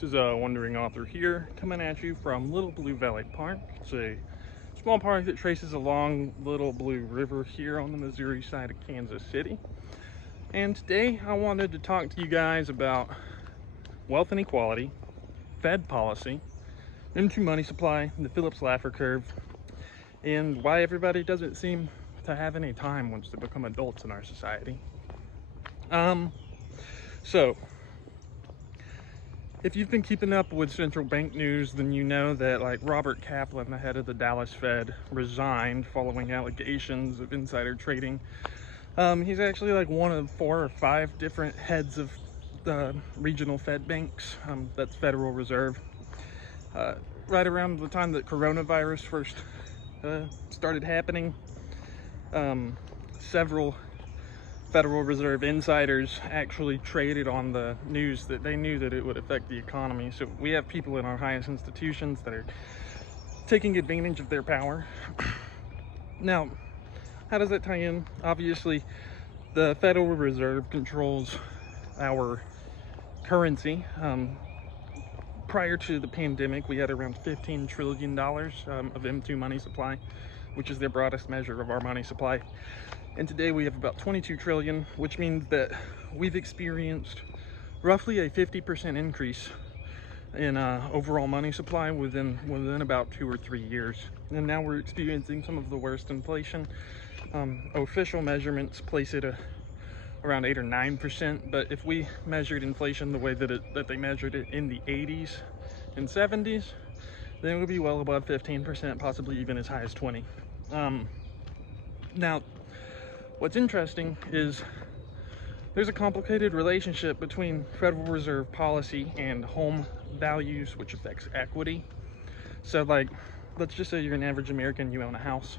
This is a wandering author here, coming at you from Little Blue Valley Park. It's a small park that traces along Little Blue River here on the Missouri side of Kansas City. And today I wanted to talk to you guys about wealth inequality, Fed policy, M2 money supply, the Phillips-Laffer curve, and why everybody doesn't seem to have any time once they become adults in our society. So if you've been keeping up with central bank news, then you know that Robert Kaplan, the head of the Dallas Fed, resigned following allegations of insider trading. He's actually one of 4 or 5 different heads of the regional Fed banks. That's Federal Reserve. Right around the time that coronavirus first started happening, several Federal Reserve insiders actually traded on the news that they knew that it would affect the economy. So we have people in our highest institutions that are taking advantage of their power. Now, how does that tie in? Obviously, the Federal Reserve controls our currency. Prior to the pandemic, we had around $15 trillion of M2 money supply, which is their broadest measure of our money supply. And today we have about 22 trillion, which means that we've experienced roughly a 50% increase in overall money supply within about 2 or 3 years. And now we're experiencing some of the worst inflation. Official measurements place it around 8 or 9%, but if we measured inflation the way that they measured it in the 80s and 70s, then it would be well above 15%, possibly even as high as 20. Now, what's interesting is there's a complicated relationship between Federal Reserve policy and home values, which affects equity. So let's just say you're an average American, you own a house.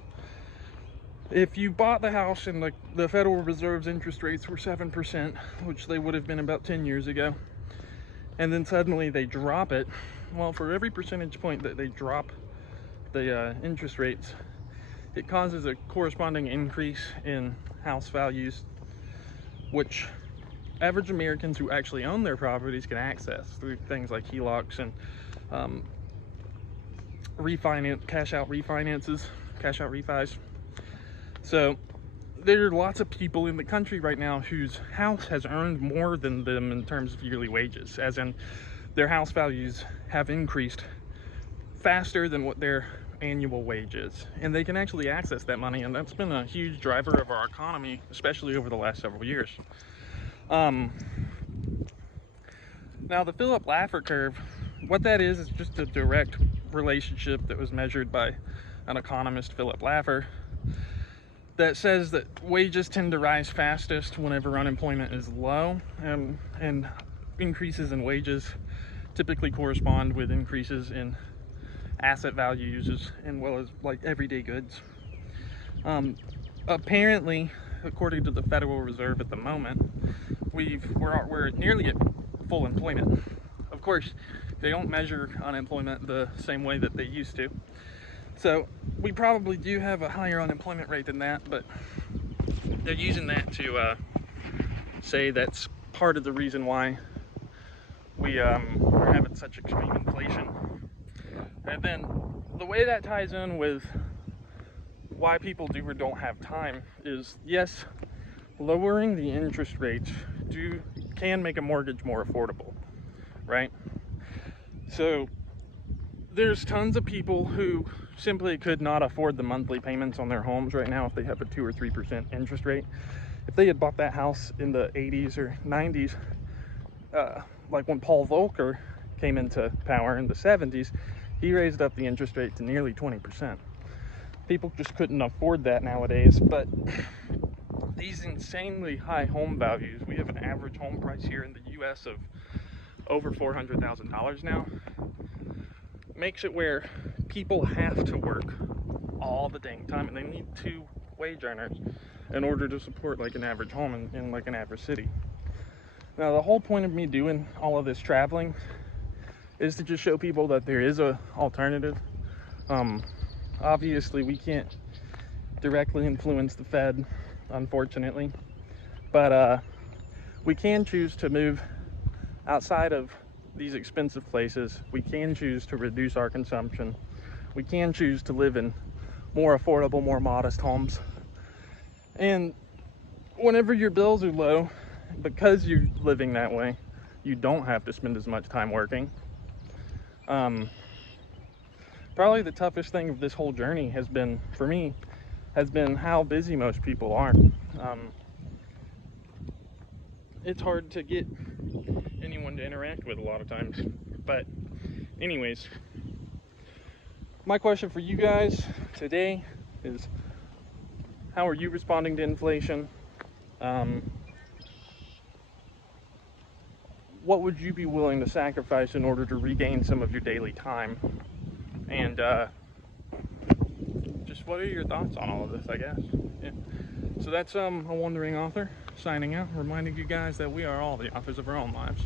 If you bought the house and the Federal Reserve's interest rates were 7%, which they would have been about 10 years ago, and then suddenly they drop it, well, for every percentage point that they drop the interest rates, it causes a corresponding increase in house values, which average Americans who actually own their properties can access through things like HELOCs and cash out refis. So there are lots of people in the country right now whose house has earned more than them in terms of yearly wages, as in their house values have increased faster than what their annual wages, and they can actually access that money, and that's been a huge driver of our economy, especially over the last several years. Now the Phillips-Laffer curve, what that is just a direct relationship that was measured by an economist, Philip Laffer, that says that wages tend to rise fastest whenever unemployment is low, and increases in wages typically correspond with increases in asset values as well as everyday goods. Apparently, according to the Federal Reserve at the moment, we're nearly at full employment. Of course, they don't measure unemployment the same way that they used to, so we probably do have a higher unemployment rate than that, but they're using that to say that's part of the reason why we're having such extreme inflation. And then the way that ties in with why people do or don't have time is, yes, lowering the interest rates can make a mortgage more affordable, right? So there's tons of people who simply could not afford the monthly payments on their homes right now if they have a 2 or 3% interest rate. If they had bought that house in the 80s or 90s, like when Paul Volcker came into power in the 70s, he raised up the interest rate to nearly 20%. People just couldn't afford that nowadays, but these insanely high home values, we have an average home price here in the US of over $400,000 now, makes it where people have to work all the dang time, and they need 2 wage earners in order to support an average home in an average city. Now, the whole point of me doing all of this traveling is to just show people that there is a alternative. Obviously, we can't directly influence the Fed, unfortunately, but we can choose to move outside of these expensive places. We can choose to reduce our consumption. We can choose to live in more affordable, more modest homes. And whenever your bills are low, because you're living that way, you don't have to spend as much time working. Probably the toughest thing of this whole journey has been, for me, how busy most people are. It's hard to get anyone to interact with a lot of times. But anyways, my question for you guys today is, how are you responding to inflation? What would you be willing to sacrifice in order to regain some of your daily time? And just what are your thoughts on all of this, I guess? Yeah. So that's a wandering author signing out, reminding you guys that we are all the authors of our own lives.